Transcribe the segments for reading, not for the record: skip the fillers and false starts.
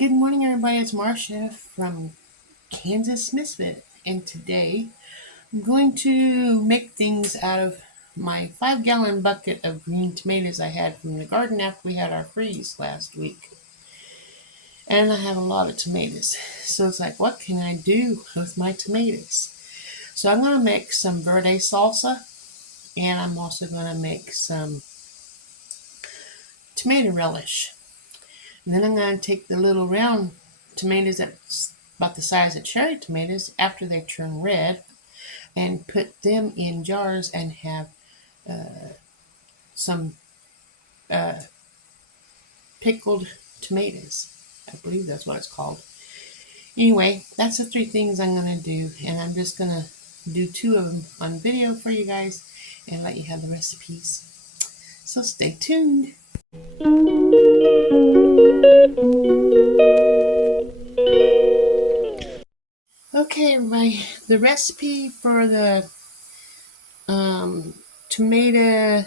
Good morning, everybody. It's Marcia from Kansas Misfit, and today I'm going to make things out of my 5-gallon bucket of green tomatoes I had from the garden after we had our freeze last week. And I have a lot of tomatoes, so it's like, what can I do with my tomatoes? So I'm going to make some Verde salsa, and I'm also going to make some tomato relish. And then I'm going to take the little round tomatoes that's about the size of cherry tomatoes after they turn red and put them in jars and have some pickled tomatoes. I believe that's what it's called. Anyway, that's the 3 things I'm going to do, and I'm just going to do 2 of them on video for you guys and let you have the recipes. So stay tuned. Okay, everybody, the recipe for the tomato,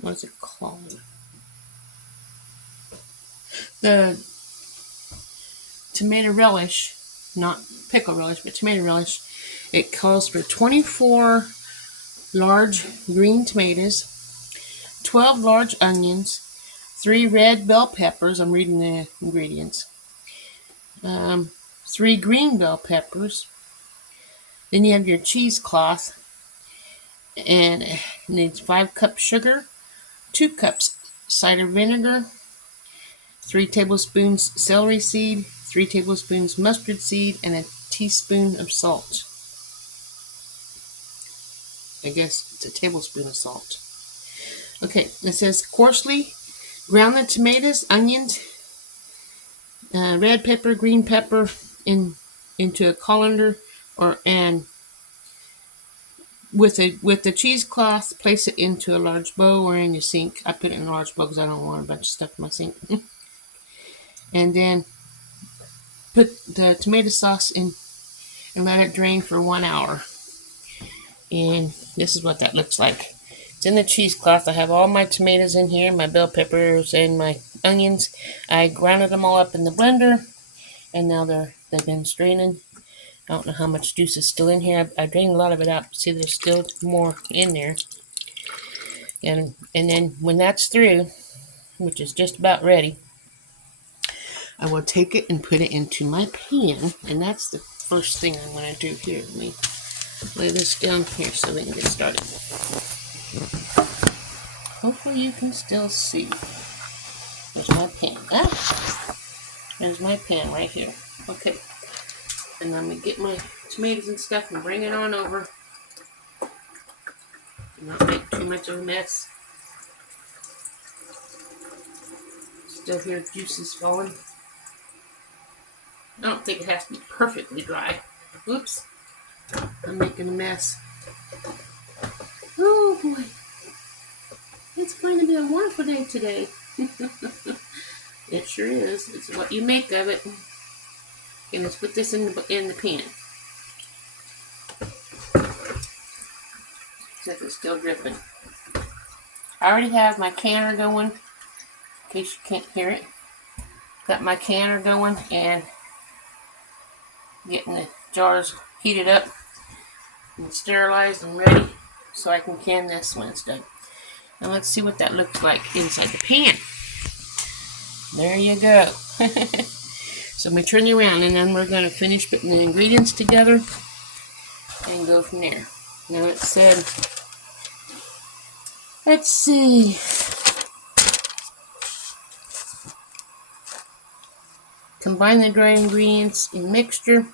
what is it called? The tomato relish, not pickle relish, but tomato relish. It calls for 24 large green tomatoes, 12 large onions, 3 red bell peppers. I'm reading the ingredients. 3 green bell peppers. Then you have your cheesecloth, and it needs 5 cups sugar, 2 cups cider vinegar, 3 tablespoons celery seed, 3 tablespoons mustard seed, and a teaspoon of salt. I guess it's a tablespoon of salt. Okay, it says coarsely ground the tomatoes, onions, red pepper, green pepper into a colander, and with the cheesecloth, place it into a large bowl or in your sink. I put it in a large bowl because I don't want a bunch of stuff in my sink. And then put the tomato sauce in and let it drain for 1 hour. And this is what that looks like. It's in the cheesecloth. I have all my tomatoes in here, my bell peppers and my onions. I grounded them all up in the blender, and now they've been straining. I don't know how much juice is still in here. I drained a lot of it out. See, there's still more in there. And then when that's through, which is just about ready, I will take it and put it into my pan. And that's the first thing I'm going to do here. Let me lay this down here so we can get started. Hopefully you can still see. There's my pan. There's my pan right here. Okay. And I'm going to get my tomatoes and stuff and bring it on over. Not make too much of a mess. Still hear juices flowing. I don't think it has to be perfectly dry. Oops. I'm making a mess. Oh boy. It's going to be a wonderful day today. It sure is. It's what you make of it. Okay, let's put this in the pan. Except it's still dripping. I already have my canner going, in case you can't hear it. Got my canner going and getting the jars heated up and sterilized and ready so I can can this when it's done. Now let's see what that looks like inside the pan. There you go. So I'm going to turn you around, and then we're going to finish putting the ingredients together and go from there. Now it said, let's see. Combine the dry ingredients in mixture.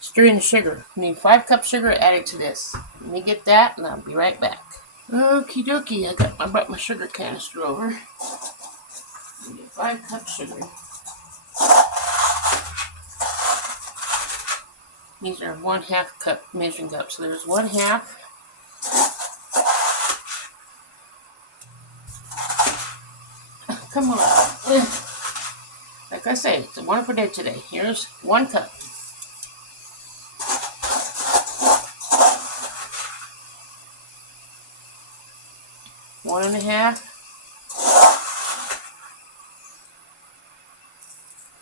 Stir in the sugar. You need 5 cups sugar added to this. Let me get that, and I'll be right back. Okie dokie, I brought my sugar canister over. 5 cups sugar. These are 1/2 cup measuring cups. So there's 1/2. Come on. Like I say, it's a wonderful day today. Here's 1 cup. 1 1/2.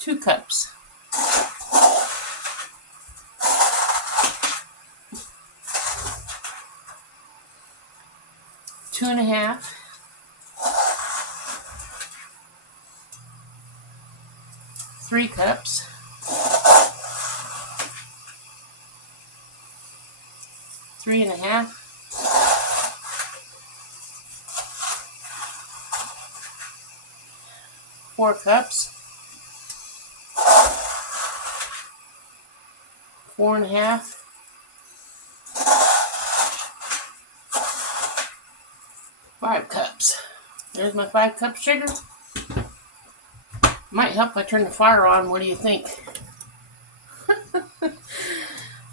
2 cups. Two and a half. 3 cups. 3 and a half. 4 cups. 4 and a half. 5 cups. There's my 5 cup sugar. Might help if I turn the fire on. What do you think?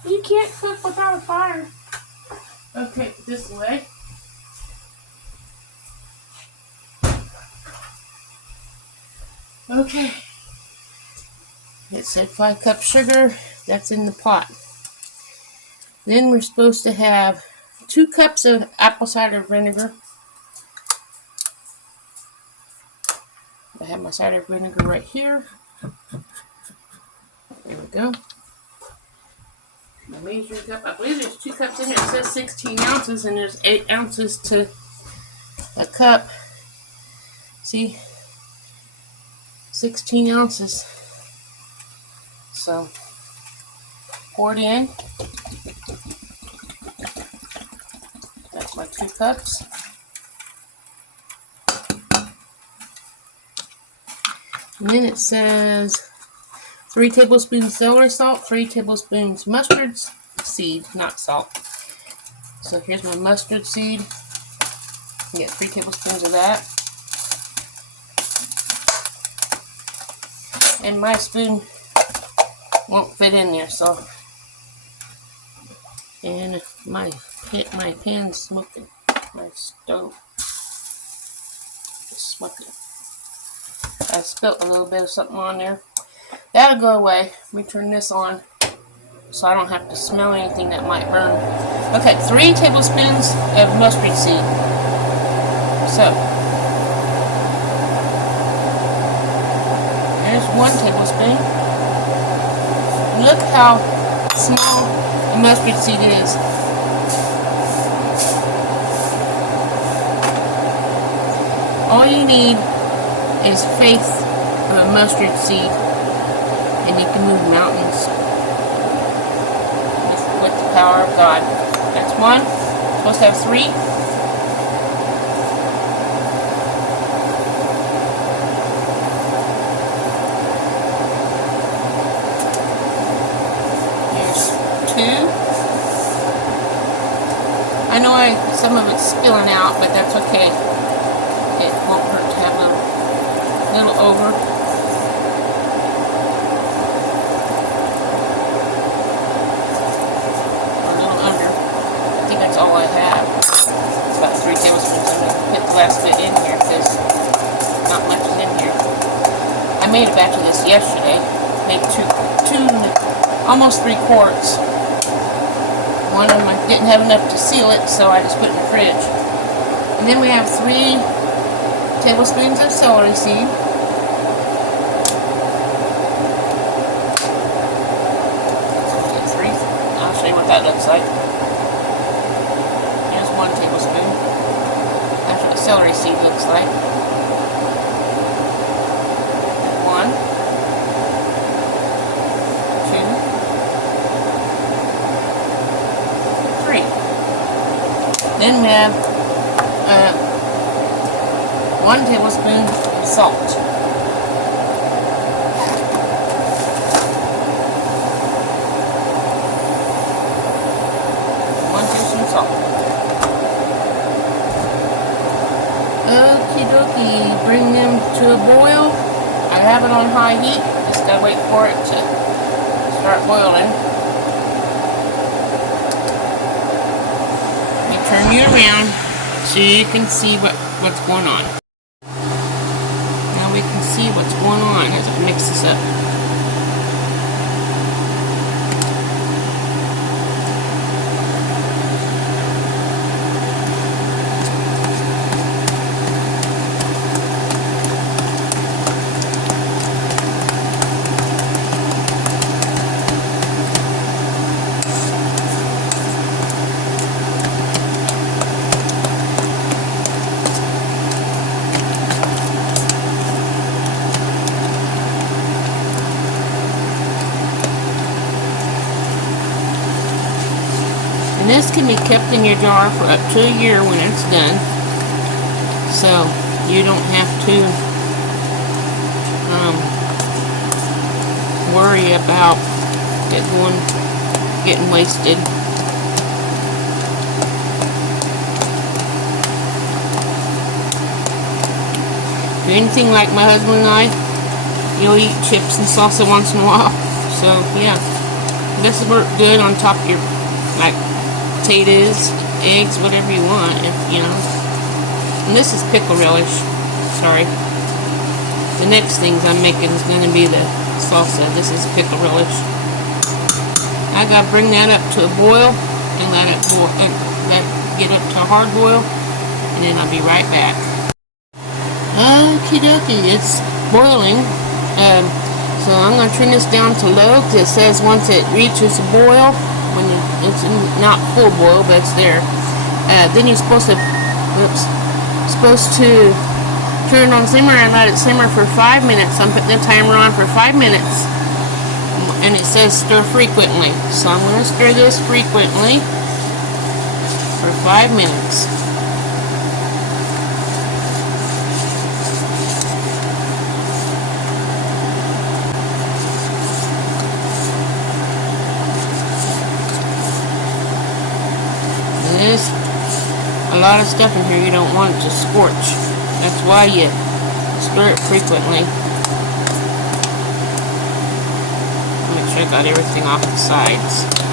You can't cook without a fire. Okay, this way. Okay. It said 5 cups sugar. That's in the pot. Then we're supposed to have 2 cups of apple cider vinegar. I have my cider vinegar right here. There we go. My measuring cup. I believe there's 2 cups in here. It says 16 ounces, and there's 8 ounces to a cup. See? 16 ounces. So, pour it in. That's my 2 cups. And then it says 3 tablespoons celery salt, 3 tablespoons mustard seed, not salt. So here's my mustard seed. You get 3 tablespoons of that. And my spoon won't fit in there, so. And my pan's smoking. My stove is smoking. I spilt a little bit of something on there. That'll go away. Let me turn this on so I don't have to smell anything that might burn. Okay, 3 tablespoons of mustard seed. So, there's 1 tablespoon. Look how small the mustard seed is. All you need is faith of a mustard seed, and you can move mountains with the power of God. That's 1. Supposed to have 3. Here's 2. I know some of it's spilling out, but that's okay. It won't hurt to have a little over. A little under. I think that's all I have. It's about 3 tablespoons. I'm going to put the last bit in here because not much is in here. I made a batch of this yesterday. Made almost 3 quarts. One of them I didn't have enough to seal it, so I just put it in the fridge. And then we have 3 tablespoons of celery seed. I'll show you what that looks like. Here's 1 tablespoon. That's what the celery seed looks like. 1, 2, 3. Then we have 1 tablespoon of salt. 1 teaspoon salt. Okie dokie, bring them to a boil. I have it on high heat. Just gotta wait for it to start boiling. Let me turn you around so you can see what's going on. Now we can see what's going on as I mix this up. this can be kept in your jar for up to a year when it's done. So you don't have to worry about it getting wasted. If you're anything like my husband and I, you'll eat chips and salsa once in a while. So yeah, this will work good on top of your like potatoes, eggs, whatever you want, if you know. And this is pickle relish. Sorry. The next things I'm making is going to be the salsa. This is pickle relish. I gotta bring that up to a boil and let it get up to a hard boil, and then I'll be right back. Okie dokie, it's boiling. So I'm gonna turn this down to low because it says once it reaches a boil, when it's not full boil, but it's there. Then you're supposed to turn it on simmer and let it simmer for 5 minutes. I'm putting the timer on for 5 minutes, and it says stir frequently. So I'm going to stir this frequently for 5 minutes. There's a lot of stuff in here you don't want it to scorch. That's why you stir it frequently. Make sure I got everything off the sides.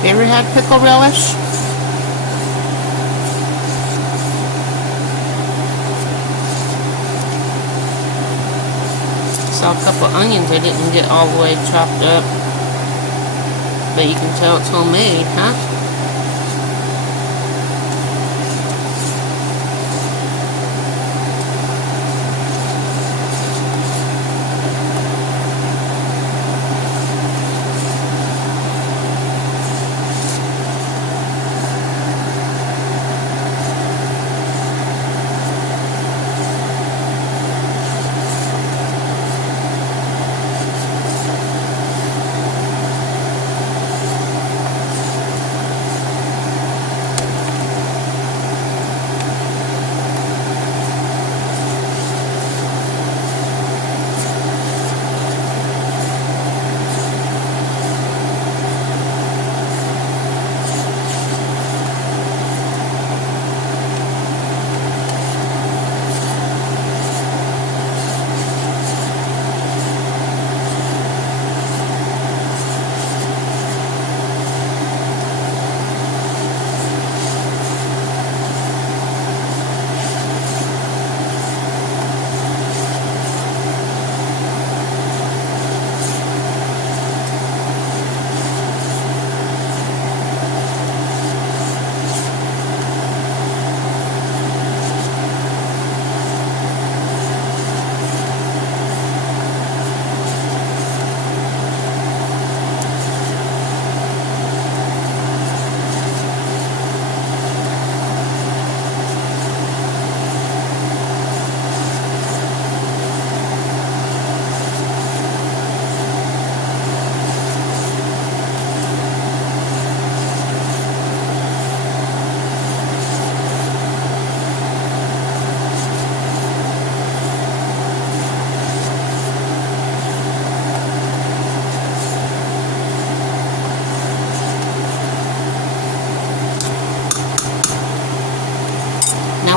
You ever had pickle relish? Saw a couple onions I didn't get all the way chopped up, but you can tell it's homemade, huh?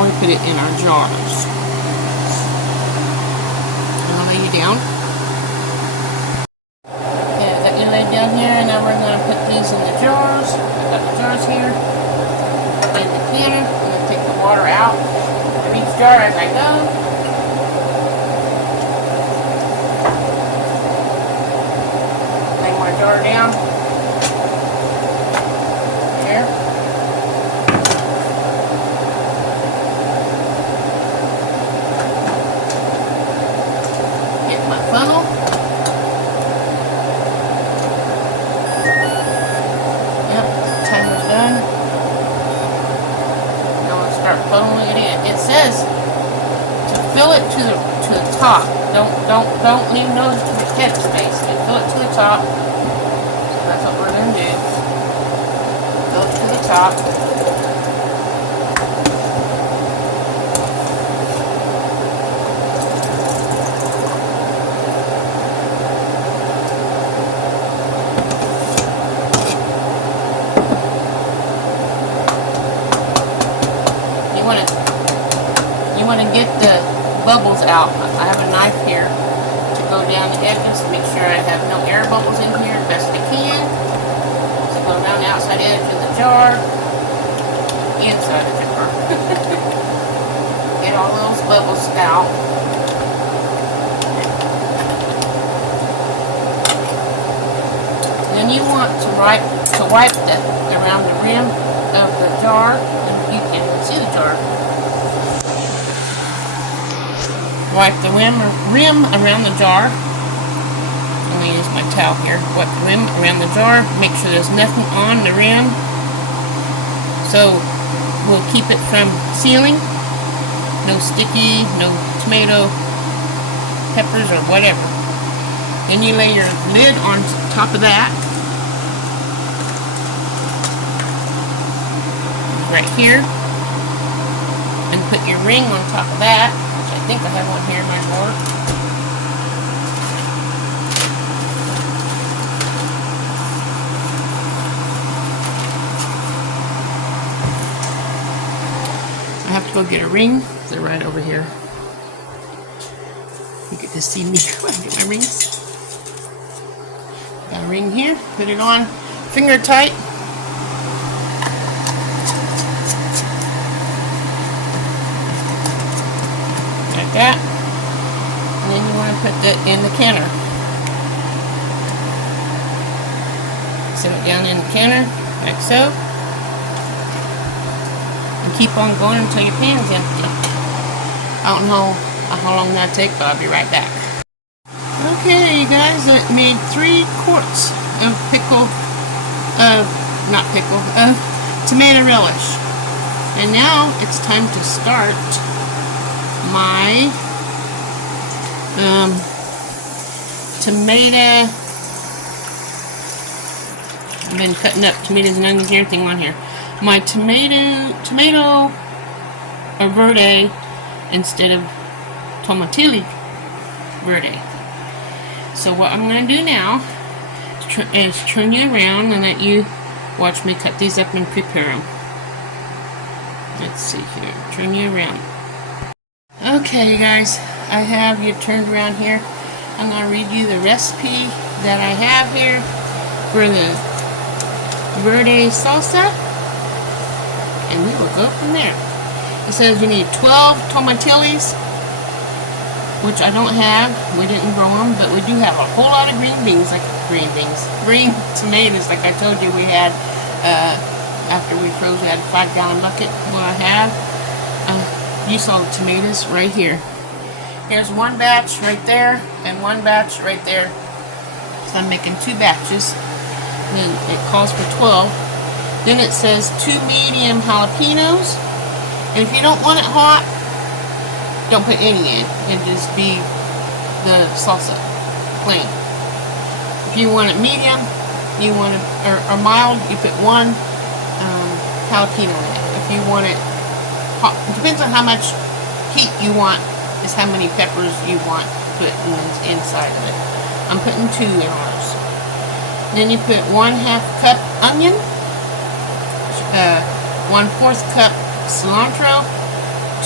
now we put it in our jars. I'll lay you down. Okay, I got you laid down here, and now we're going to put these in the jars. I've got the jars here. In the canner. I'm going to take the water out of each jar as I go. Lay my jar down. There. Get my funnel. Yep, timer's done. Now let's start funneling it in. It says to fill it to the top. Don't leave no head space. Fill it to the top. So that's what we're gonna do. Fill it to the top. You want to get the bubbles out. I have a knife here to go down the edges to make sure I have no air bubbles in here best I can. So go around the outside edge of the jar, inside of the jar. Get all those bubbles out. Then you want to wipe around the rim of the jar, and you can see the jar. Wipe the rim around the jar. I'm going to use my towel here. Wipe the rim around the jar. Make sure there's nothing on the rim. So we'll keep it from sealing. No sticky, no tomato, peppers, or whatever. Then you lay your lid on top of that. Right here. And put your ring on top of that. I think I have one here in my drawer. I have to go get a ring. They're right over here. You get to see me when I get my rings. Got a ring here. Put it on finger tight. That, and then you want to put that in the canner. Set it down in the canner, like so, and keep on going until your pan's empty. I don't know how long that'll take, but I'll be right back. Okay, you guys, I made 3 quarts of tomato relish, and now it's time to start my tomato. I've been cutting up tomatoes and onions and everything on here. My tomato or verde instead of tomatilli verde. So what I'm going to do now is turn you around and let you watch me cut these up and prepare them. Let's see here. Turn you around. Okay, you guys, I have you turned around here. I'm going to read you the recipe that I have here for the Verde salsa, and we will go from there. It says you need 12 tomatillis, which I don't have. We didn't grow them, but we do have a whole lot of green tomatoes, like I told you we had after we froze. We had a 5-gallon bucket. What I have. You saw the tomatoes right here. Here's one batch right there and one batch right there. So I'm making 2 batches. And then it calls for 12. Then it says 2 medium jalapenos. And if you don't want it hot, don't put any in. It'll just be the salsa, plain. If you want it medium, you want it or mild, you put 1 jalapeno in it. If you want it hot, it depends on how much heat you want, is how many peppers you want to put inside of it. I'm putting 2 in ours. Then you put 1/2 cup onion, 1/4 cup cilantro,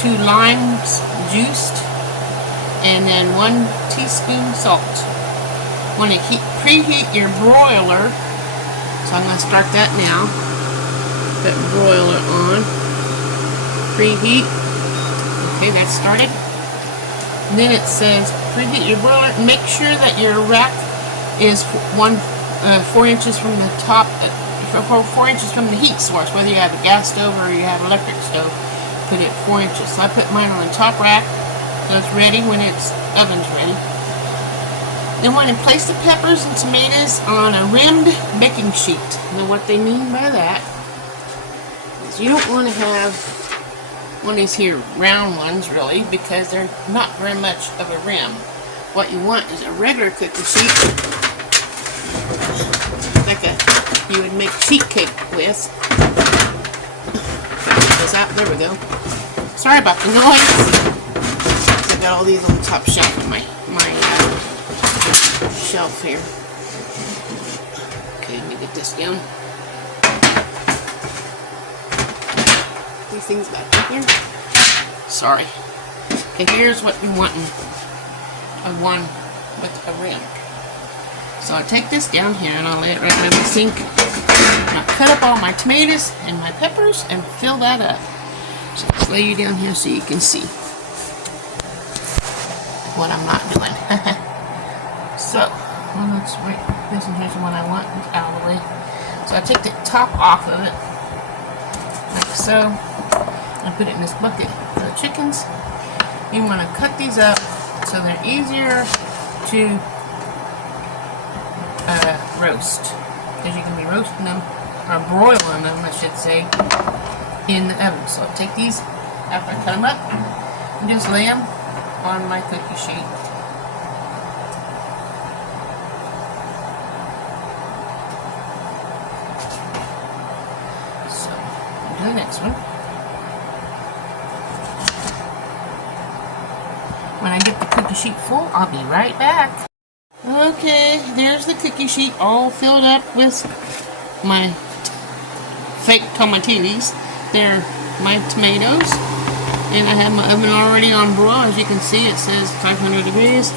2 limes juiced, and then 1 teaspoon salt. Want to preheat your broiler, so I'm going to start that now. Put broiler on, preheat. Okay, that's started. And then it says preheat your broiler. Make sure that your rack is 4 inches from the top, 4 inches from the heat source. Whether you have a gas stove or you have an electric stove, put it 4 inches. So I put mine on the top rack, so it's ready when its oven's ready. Then want to place the peppers and tomatoes on a rimmed baking sheet. Now what they mean by that is you don't want to have one of these here round ones really, because they're not very much of a rim. What you want is a regular cookie sheet, like you would make sheet cake with. There we go. Sorry about the noise. I've got all these on the top shelf in my shelf here. Okay, let me get this down. These things back in here. Sorry. Okay, here's what we want. One with a rim. So I take this down here and I'll lay it right in the sink. And I'll cut up all my tomatoes and my peppers and fill that up. So let's lay you down here so you can see what I'm not doing. So, let's wait. This one here's the one I want. It's out of the way. So I take the top off of it, like so. I put it in this bucket for the chickens. You want to cut these up so they're easier to roast, because you can be roasting them, or broiling them, I should say, in the oven. So I'll take these after I cut them up and just lay them on my cookie sheet. So I'll do the next one. When I get the cookie sheet full, I'll be right back. Okay, there's the cookie sheet all filled up with my fake tomatillos. They're my tomatoes. And I have my oven already on broil. As you can see, it says 500 degrees.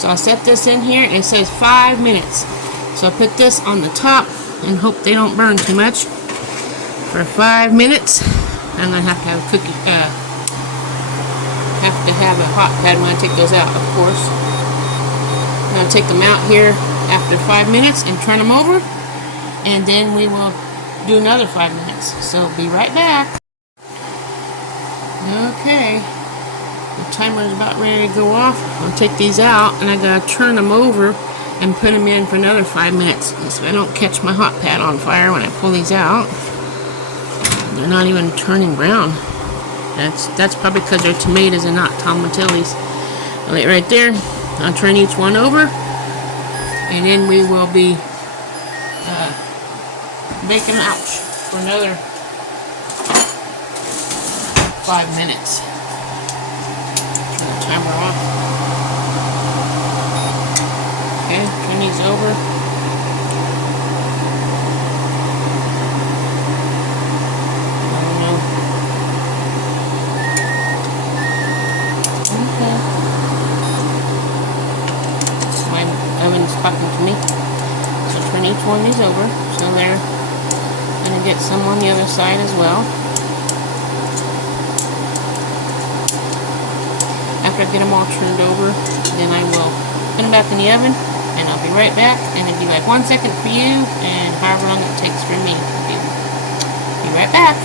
So I set this in here, and it says 5 minutes. So I put this on the top and hope they don't burn too much for 5 minutes. I'm gonna have to have a cookie, have to have a hot pad when I take those out, of course. I'm gonna take them out here after 5 minutes and turn them over, and then we will do another 5 minutes. So be right back. Okay, the timer is about ready to go off. I'll take these out, and I gotta turn them over and put them in for another 5 minutes, so I don't catch my hot pad on fire when I pull these out. They're not even turning brown. That's probably because they're tomatoes and not tomatillos. I'll lay it right there. I'll turn each one over, and then we will be baking them out for another 5 minutes. Turn the timer off. Okay, turn these over. Talking to me. So turn each one of these over, so they're going to get some on the other side as well. After I get them all turned over, then I will put them back in the oven, and I'll be right back. And it'll be like 1 second for you, and however long it takes for me to do. Be right back.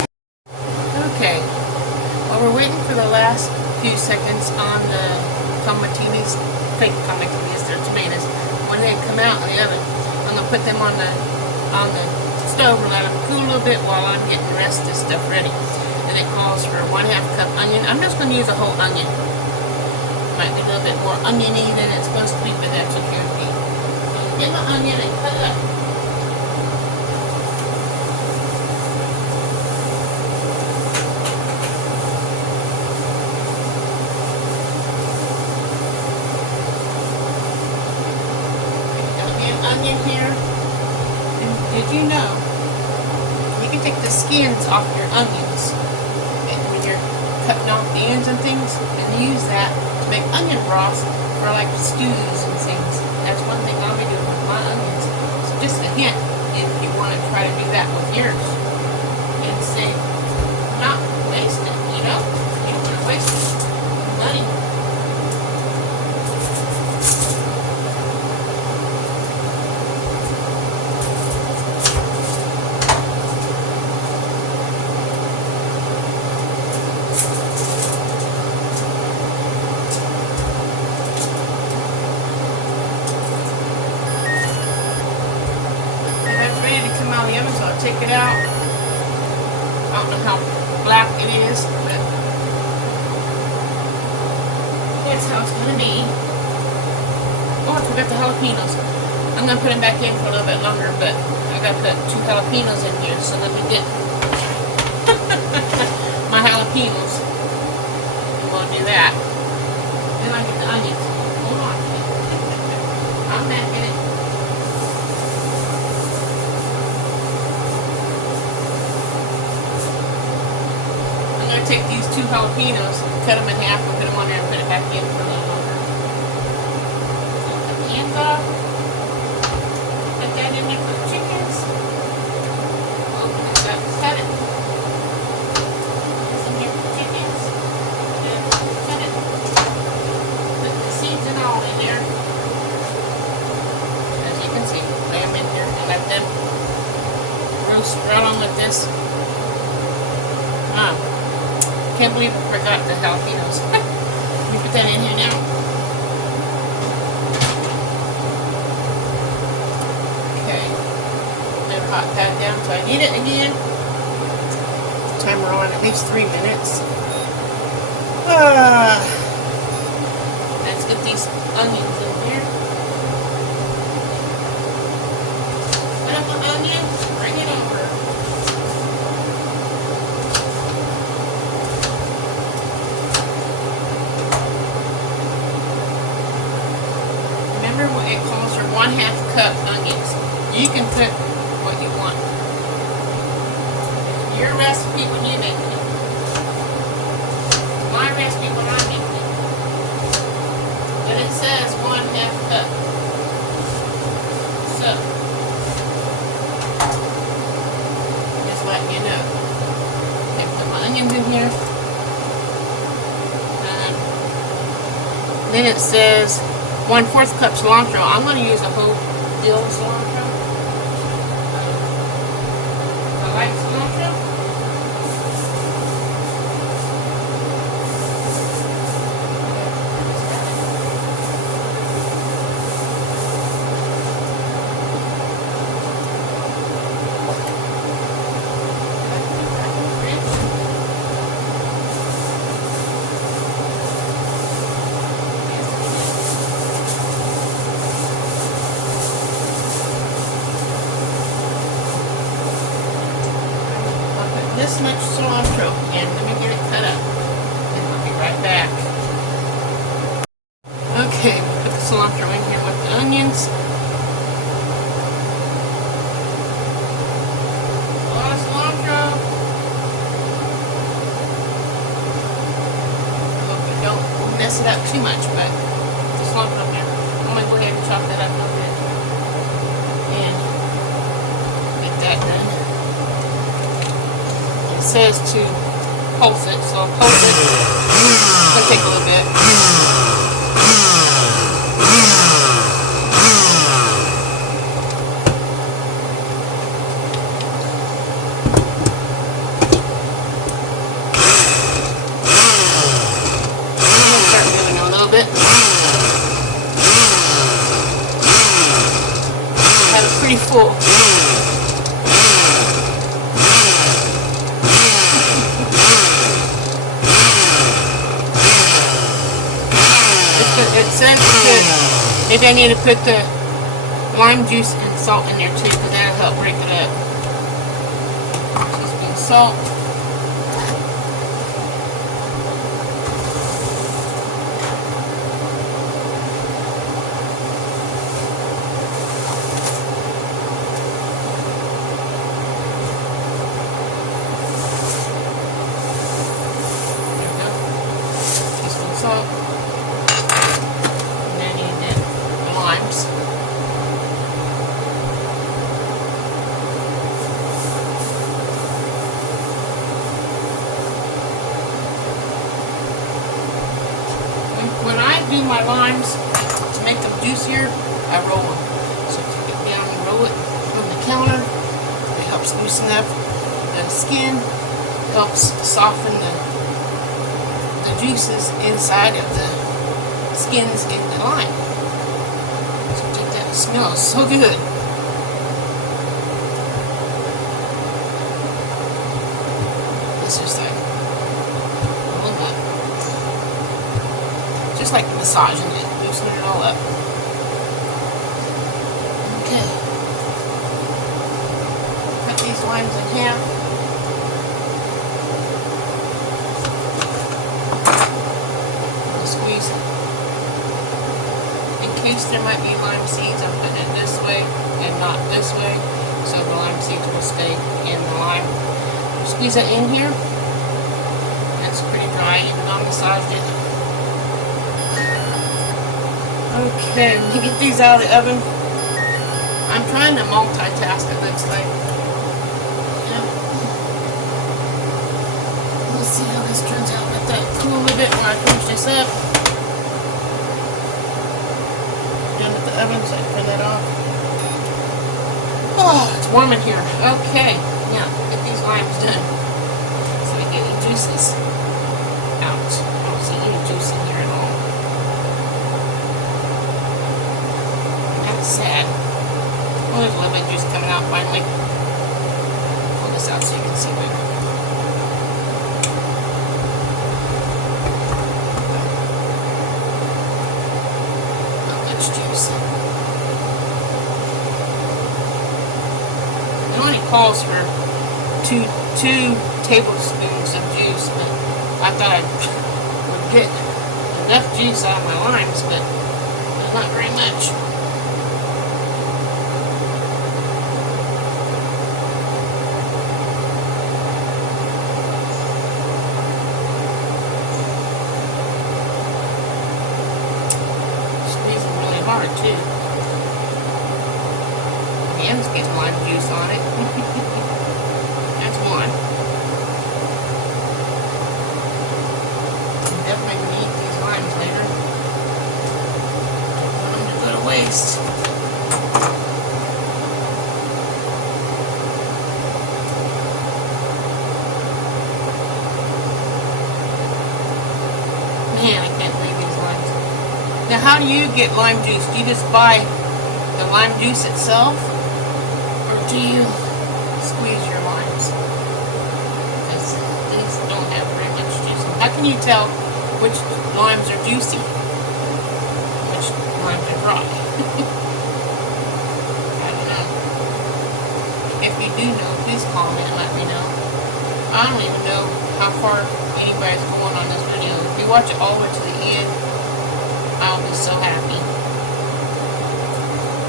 Okay, while we're waiting for the last few seconds on the tomatillos, fake tomatillos, they're tomatoes. When they come out of the oven, I'm going to put them on the stove and let them cool a little bit while I'm getting the rest of this stuff ready. And it calls for 1/2 cup onion. I'm just going to use a whole onion. Might be a little bit more oniony than it's supposed to be, but that's okay with me. So get my onion and cut it up. Onion here, and did you know you can take the skins off your onions, and when you're cutting off the cans and things, and use that to make onion broth for like stews and things. That's one thing I'll be doing with my onions. So just a hint if you want to try to do that with yours and say, not waste it, you know? You don't want to waste money. Out of the oven, so I'll take it out. I don't know how black it is, but that's how it's gonna be. Oh, I forgot the jalapenos. I'm gonna put them back in for a little bit longer, but I gotta put 2 jalapenos in here, so let me get my jalapenos. I'm gonna do that. Then I get the onions. Hold on. I'm back in it. Take these 2 jalapenos, cut them in half, and put them on there and put it back in for a little longer. Cut the ends off. Put that in there for the chickens. Open this up, cut it. Put this in here for the chickens. And cut it. Put the seeds and all in there. As you can see, lay them in here and let them roast right on with this. Can't believe I forgot the jalapenos. Let me put that in here now. Okay. Then hot that down so I need it again. Timer on at least 3 minutes. Let's get these onions in here. Put up the onions, bring it over. Remember what it calls for 1/2 cup onions. You can put what you want. Your recipe when you make it. My recipe when I make it. But it says 1/2 cup. So, just letting you know. I put my onions in here. And then it says 1/4 cup cilantro. I'm going to use a whole deal of cilantro. I like cilantro. This much cilantro and let me get it cut up and we'll be right back. Okay, put the cilantro in here with the onions. A lot of cilantro. I hope you don't mess it up too much, but the cilantro in there. I'm going to go ahead and chop that up a little bit and get that done. Says to pulse it, so I'll pulse it. It's going to take a little bit. I'm going to start moving a little bit. I have it pretty full. It says that maybe I need to put the lime juice and salt in there too, because that'll help break it up. Teaspoon salt. do my limes, to make them juicier, I roll them. So if you get down and roll it on the counter, it helps loosen up the skin, helps soften the juices inside of the skins in the lime. So take that, it smells so good. It's just like rolling up. Just like massaging it, loosening it all up. Okay. Cut these limes in half. Squeeze. In case there might be lime seeds, I'm putting it this way and not this way, so the lime seeds will stay in the lime. Squeeze that in here. That's pretty dry, even though I massaged it. Okay, let me get these out of the oven. I'm trying to multitask, it looks like. Yeah. Let's see how this turns out. Let that cool a little bit when I finish this up. Done with the oven, so I turn that off. Oh, it's warm in here. Okay, now get these limes done. So we get any juices out. I don't see any juice in here at all. That's sad. Oh, there's a little bit of juice coming out finally. Pull this out so you can see it. Not much juice. It only calls for two tablespoons of juice, but I thought I would get enough juice out of my limes, but not very much. Squeezing really hard too. The end's getting lime juice on it. That's one. I'm definitely going to eat these limes later. I don't want them to go to waste. Man, I can't believe these limes. Now, how do you get lime juice? Do you just buy the lime juice itself? Or do you squeeze your limes? Because these don't have very much juice. How can you tell which limes are juicy? Which limes are dry? I don't know. If you do know, please comment and let me know. I don't even know how far anybody's going on this video. If you watch it all the way to the end, I'll be so happy.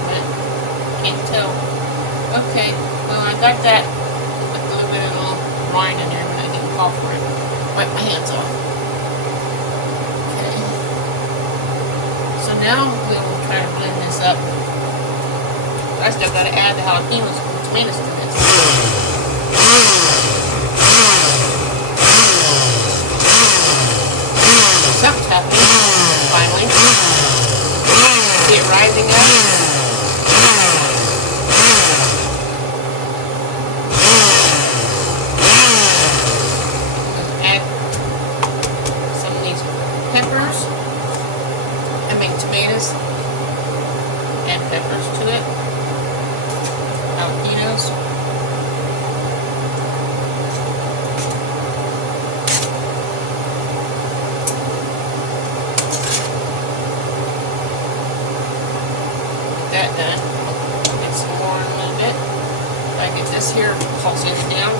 But can't tell. Okay, well I got that with a little bit of a little rind in there, but I didn't call for it. Wipe my hands off. Okay. So now we will try to blend this up. I still gotta add the jalapenos and the tomatoes to this. Something's happening, finally. See it rising up. Add some of these peppers. Tomatoes. Add peppers to it. Jalapenos. That done. Get some more in a little bit. If I get this here, pulse it down.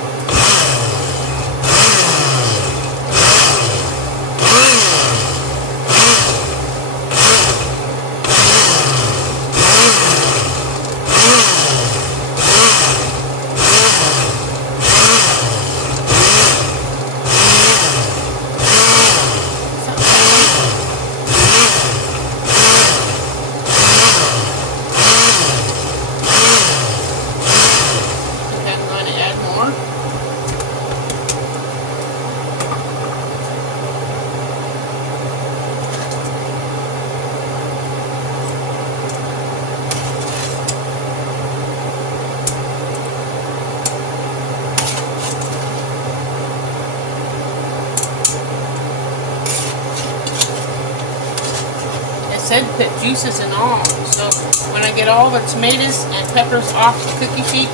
said put juices and all. So when I get all the tomatoes and peppers off the cookie sheet,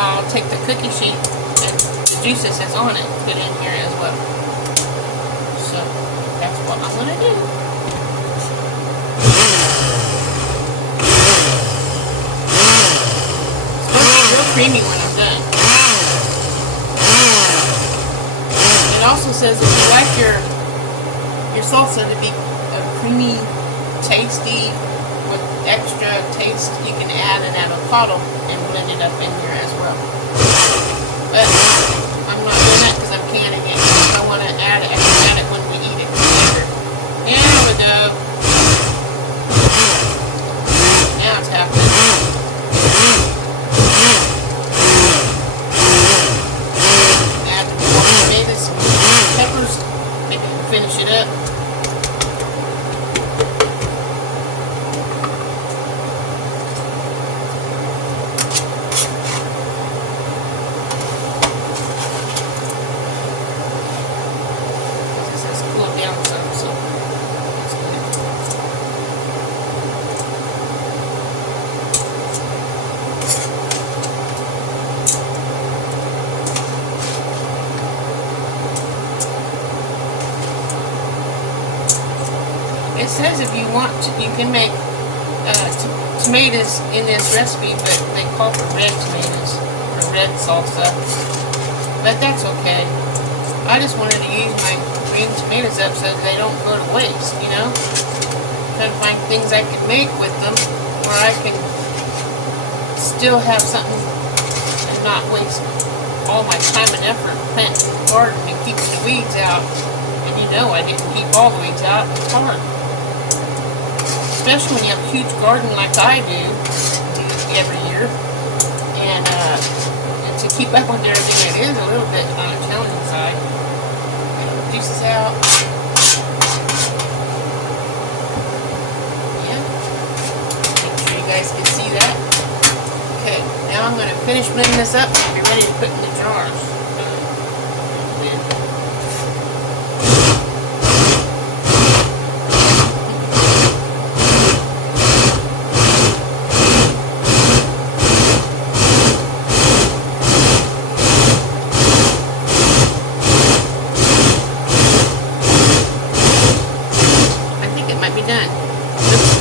I'll take the cookie sheet and the juices that's on it, put in here as well. So that's what I'm gonna do. It's supposed to be real creamy when I'm done. It also says if you like your salsa to be creamy, tasty, with extra taste, you can add an avocado and blend it up in here as well. But I'm not doing that because I'm canning it. If I want to add it, I can add it when we eat it later. There we go. Now it's happening. Add more tomatoes, peppers, maybe finish it up. It says if you want to, you can make tomatoes in this recipe, but they call for red tomatoes, or red salsa. But that's okay. I just wanted to use my green tomatoes up so they don't go to waste, you know? Try to find things I can make with them where I can still have something and not waste all my time and effort planting the garden and keeping the weeds out. And you know I didn't keep all the weeds out. It's hard. Especially when you have a huge garden like I do every year. And to keep up with everything, it is a little bit on the challenging side. Get the juices out. Yeah. Make sure you guys can see that. Okay, now I'm going to finish blending this up and be ready to put in the jars.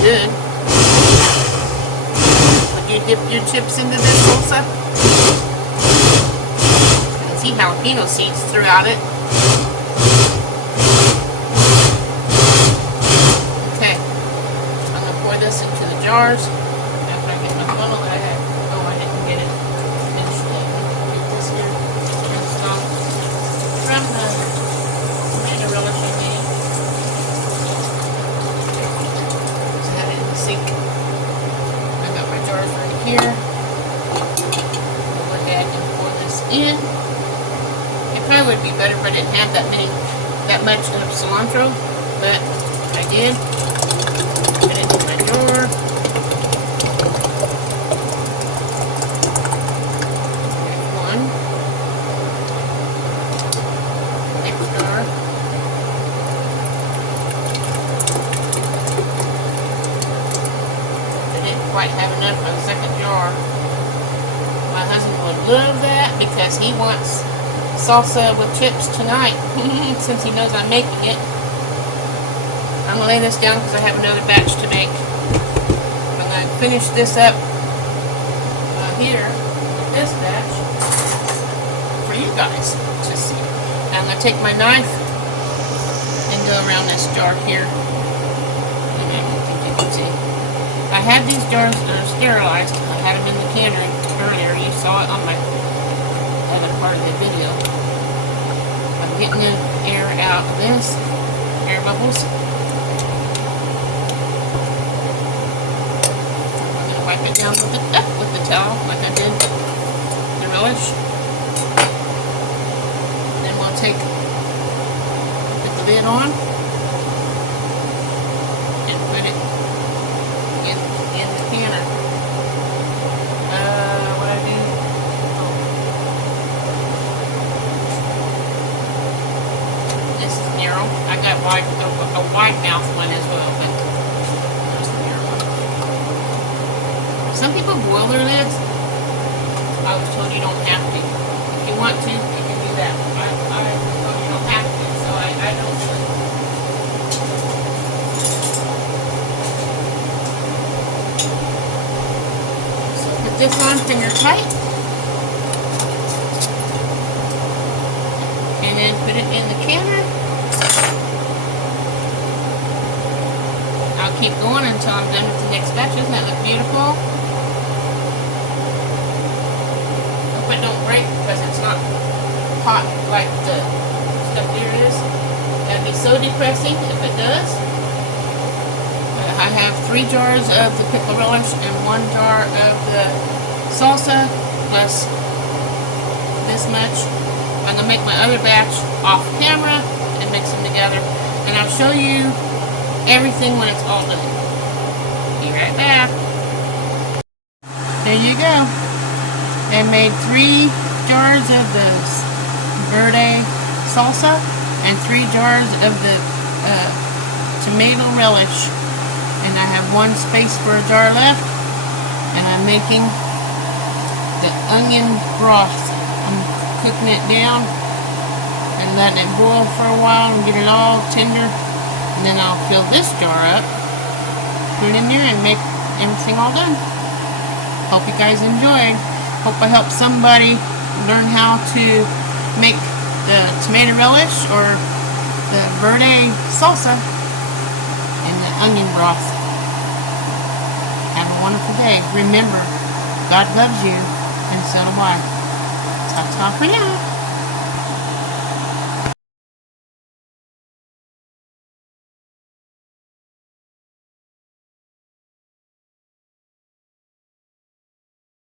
Good. Would you dip your chips into this salsa? You can see jalapeno seeds throughout it. Okay. I'm going to pour this into the jars after I get my funnel that I had. Oh, I didn't get it finished yet. Get this here. From the tomato relish I made. Sink. I got my jars right here. I'll go ahead and pour this in. It probably would be better if I didn't have that much of cilantro, but I did. Put it in my jar. There's one. Next jar. Quite have enough for the second jar. My husband would love that because he wants salsa with chips tonight since he knows I'm making it. I'm going to lay this down because I have another batch to make. I'm going to finish this up here with this batch for you guys to see. I'm going to take my knife and go around this jar here. And I don't think you can see. I had these jars that are sterilized. I had them in the cannery earlier. You saw it on my other part of the video. I'm getting the air out of this. Air bubbles. I'm going to wipe it down with the towel like I did the relish. Then we'll put the lid on and put it in the canner. What I do? Oh. This is narrow. I got a wide mouth one as well, but Some people boil their lids. I was told you don't have to. If you want to, you can do that. I was told you don't have to, so I don't do it. So put this on finger tight. And then put it in the canner. I'll keep going until I'm done with the next batch. Doesn't that look beautiful? Hope it don't break because it's not hot like the stuff here is. That'd be so depressing if it does. I have 3 jars of the pickle relish and 1 jar of the salsa plus this much. I'm going to make my other batch off camera and mix them together. And I'll show you everything when it's all done. Be right back. There you go. I made 3 jars of the Verde salsa and 3 jars of the tomato relish. And I have 1 space for a jar left. And I'm making the onion broth. I'm cooking it down and letting it boil for a while and get it all tender. And then I'll fill this jar up, put it in there, and make everything all done. Hope you guys enjoyed. Hope I helped somebody learn how to make the tomato relish or the Verde salsa and the onion broth. Have a wonderful day. Remember, God loves you, and so do I. Ta-ta for now.